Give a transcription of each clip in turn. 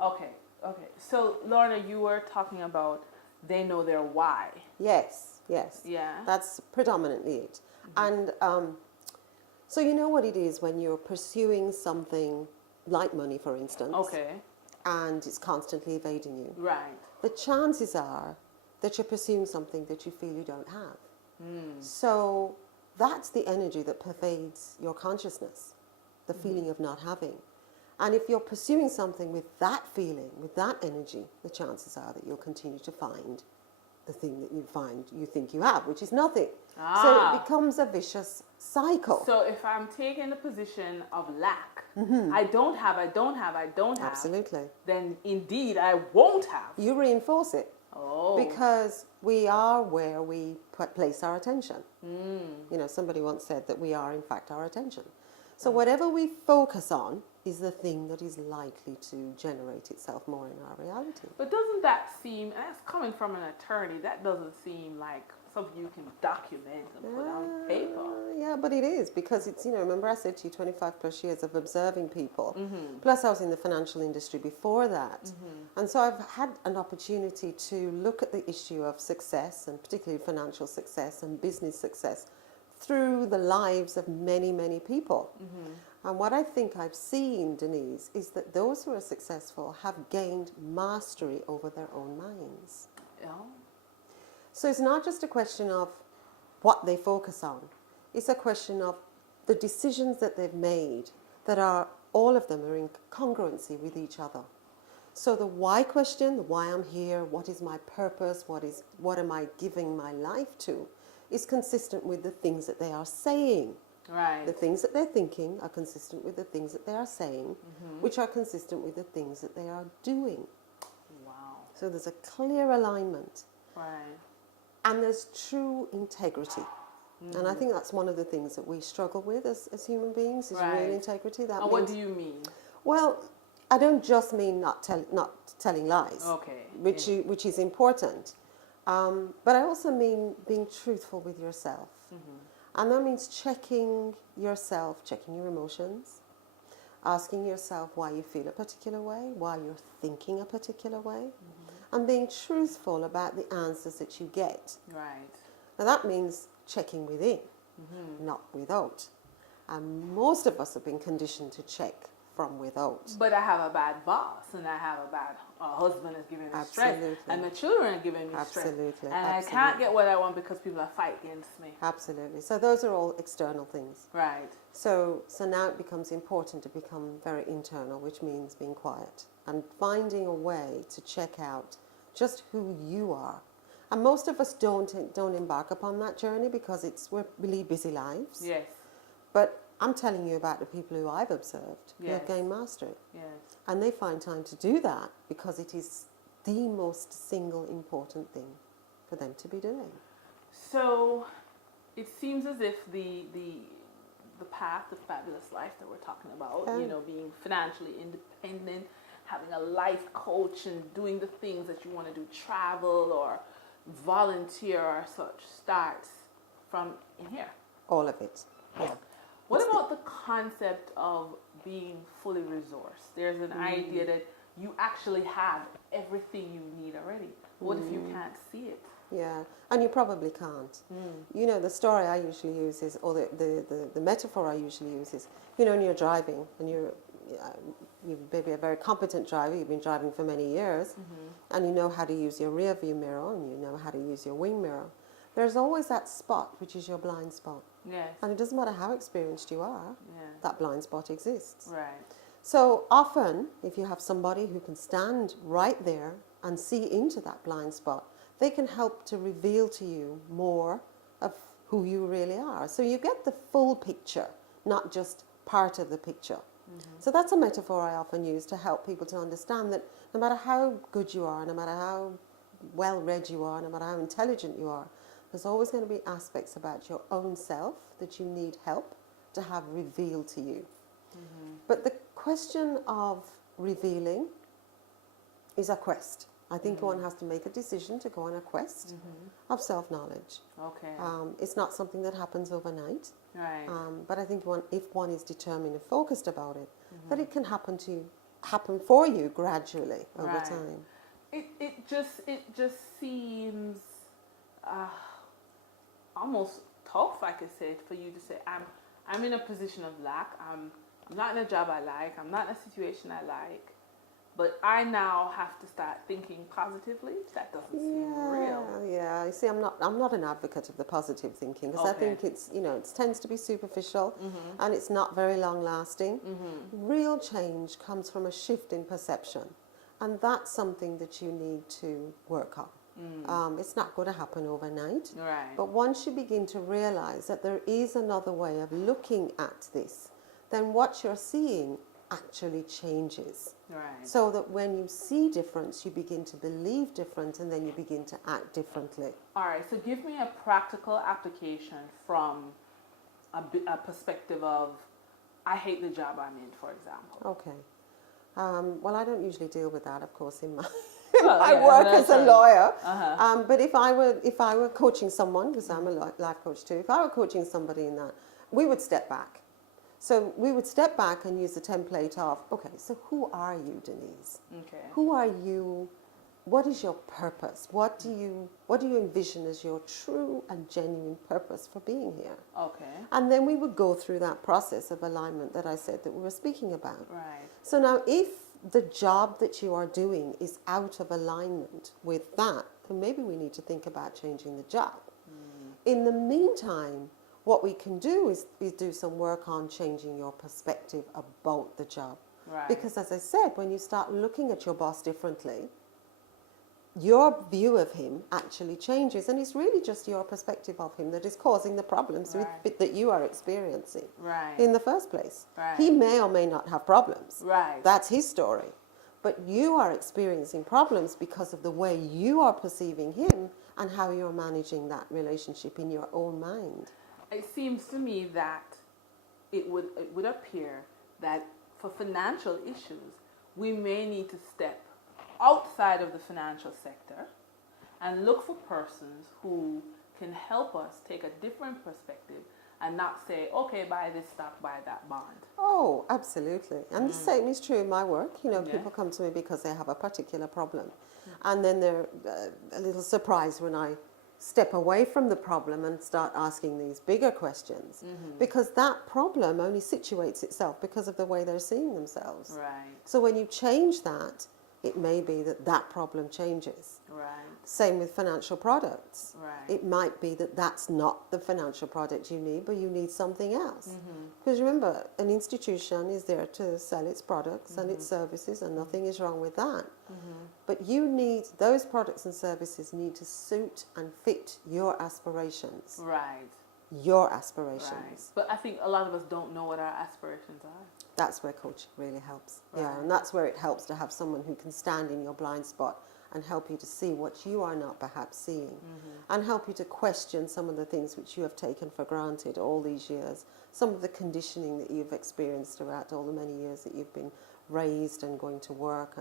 Okay, okay. So, Lorna, you were talking about they know their why. Yes, yes. Yeah. That's predominantly it. And so you know what it is when you're pursuing something like money, for instance, Okay. and it's constantly evading you. Right. The chances are that you're pursuing something that you feel you don't have. So that's the energy that pervades your consciousness, the feeling of not having. And if you're pursuing something with that feeling, with that energy, the chances are that you'll continue to find the thing that you think you have, which is nothing. So it becomes a vicious cycle. So if I'm taking the position of lack, I don't have, Absolutely. then indeed I won't have. You reinforce it. Oh. Because we are where we place our attention. You know, somebody once said that we are, in fact, our attention. So whatever we focus on is the thing that is likely to generate itself more in our reality. But doesn't that seem, and that's coming from an attorney, that doesn't seem like something you can document and put on paper. Yeah, but it is, because it's, you know, remember I said to you 25 plus years of observing people. Plus I was in the financial industry before that. And so I've had an opportunity to look at the issue of success, and particularly financial success and business success, through the lives of many, many people. And what I think I've seen, Dennise, is that those who are successful have gained mastery over their own minds. Yeah. So it's not just a question of what they focus on. It's a question of the decisions that they've made that are, all of them are in congruency with each other. So the why question, the why I'm here, what is my purpose, what am I giving my life to, is consistent with the things that they are saying. Right. The things that they're thinking are consistent with the things that they are saying, which are consistent with the things that they are doing. Wow. So there's a clear alignment. Right. And there's true integrity. And I think that's one of the things that we struggle with as human beings, is real integrity. That and what do you mean? Well, I don't just mean not telling lies, Okay. which is important. But I also mean being truthful with yourself. And that means checking yourself, checking your emotions, asking yourself why you feel a particular way, why you're thinking a particular way, and being truthful about the answers that you get. Right. Now that means checking within, not without. And most of us have been conditioned to check from without. But I have a bad boss, and I have a bad husband is giving me stress, and my children are giving me stress. Absolutely. And I can't get what I want because people are fighting against me. Absolutely. So those are all external things. Right. So now it becomes important to become very internal, which means being quiet and finding a way to check out just who you are. And most of us don't embark upon that journey because we lead busy lives. Yes. But I'm telling you about the people who I've observed who have gained mastery. Yes. And they find time to do that because it is the most single important thing for them to be doing. So it seems as if the path, the fabulous life that we're talking about, you know, being financially independent, having a life coach and doing the things that you want to do, travel or volunteer or such, starts from in here. All of it. Yeah. What about the concept of being fully resourced? There's an idea that you actually have everything you need already. What if you can't see it? Yeah, and you probably can't. You know, the story I usually use is, or the metaphor I usually use is, you know, when you're driving and you're maybe a very competent driver, you've been driving for many years, and you know how to use your rear view mirror and you know how to use your wing mirror. There's always that spot which is your blind spot. Yes. And it doesn't matter how experienced you are, that blind spot exists. Right. So often, if you have somebody who can stand right there and see into that blind spot, they can help to reveal to you more of who you really are. So you get the full picture, not just part of the picture. So that's a metaphor I often use to help people to understand that no matter how good you are, no matter how well read you are, no matter how intelligent you are, there's always going to be aspects about your own self that you need help to have revealed to you. But the question of revealing is a quest. I think one has to make a decision to go on a quest of self-knowledge. Okay. It's not something that happens overnight. Right. But I think if one is determined and focused about it, that it can happen to happen for you gradually over Right. time. It just seems uh, almost tough, I could say, for you to say I'm in a position of lack. I'm not in a job I like. I'm not in a situation I like. But I now have to start thinking positively. That doesn't seem real. Yeah. You see, I'm not an advocate of the positive thinking because I Okay. think it's, it tends to be superficial Mm-hmm. and it's not very long lasting. Mm-hmm. Real change comes from a shift in perception, and that's something that you need to work on. It's not going to happen overnight, Right. but once you begin to realize that there is another way of looking at this, then what you're seeing actually changes. Right. So that when you see difference, you begin to believe different, and then you begin to act differently. All right. So give me a practical application from a perspective of I hate the job I'm in, for example. Okay. Well, I don't usually deal with that, of course, in my Well, I yeah, work that's as a right. lawyer. Uh-huh. But if I were coaching someone, because I'm a life coach too, if I were coaching somebody in that, we would step back. So we would step back and use the template of, okay, so who are you, Dennise? Okay. Who are you? What is your purpose? What do you envision as your true and genuine purpose for being here? Okay. And then we would go through that process of alignment that I said that we were speaking about. Right. So now if the job that you are doing is out of alignment with that, then maybe we need to think about changing the job. In the meantime, what we can do is do some work on changing your perspective about the job. Right. Because as I said, when you start looking at your boss differently, your view of him actually changes, and it's really just your perspective of him that is causing the problems Right. that you are experiencing Right. in the first place. Right. He may or may not have problems. Right. That's his story. But you are experiencing problems because of the way you are perceiving him and how you're managing that relationship in your own mind. It seems to me that it would appear that for financial issues, we may need to step outside of the financial sector and look for persons who can help us take a different perspective and not say, okay, buy this stock, buy that bond. Oh, absolutely. And the same is true in my work. Yeah. People come to me because they have a particular problem. And then they're a little surprised when I step away from the problem and start asking these bigger questions. Because that problem only situates itself because of the way they're seeing themselves. Right. So when you change that, it may be that that problem changes. Right. Same with financial products. Right. It might be that that's not the financial product you need, but you need something else. Because remember, an institution is there to sell its products and its services, and nothing is wrong with that. But you need, those products and services need to suit and fit your aspirations. Right. Your aspirations. Right. But I think a lot of us don't know what our aspirations are. That's where coaching really helps. Yeah, Right. and that's where it helps to have someone who can stand in your blind spot and help you to see what you are not perhaps seeing, and help you to question some of the things which you have taken for granted all these years, some of the conditioning that you've experienced throughout all the many years that you've been raised and going to work,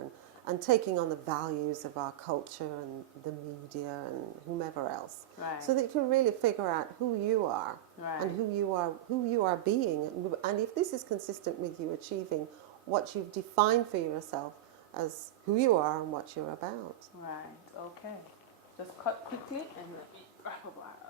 and taking on the values of our culture and the media and whomever else. Right. So that you can really figure out who you are, Right. and who you are being, and if this is consistent with you achieving what you've defined for yourself as who you are and what you're about. Right. Okay. Just cut quickly and let me wrap up our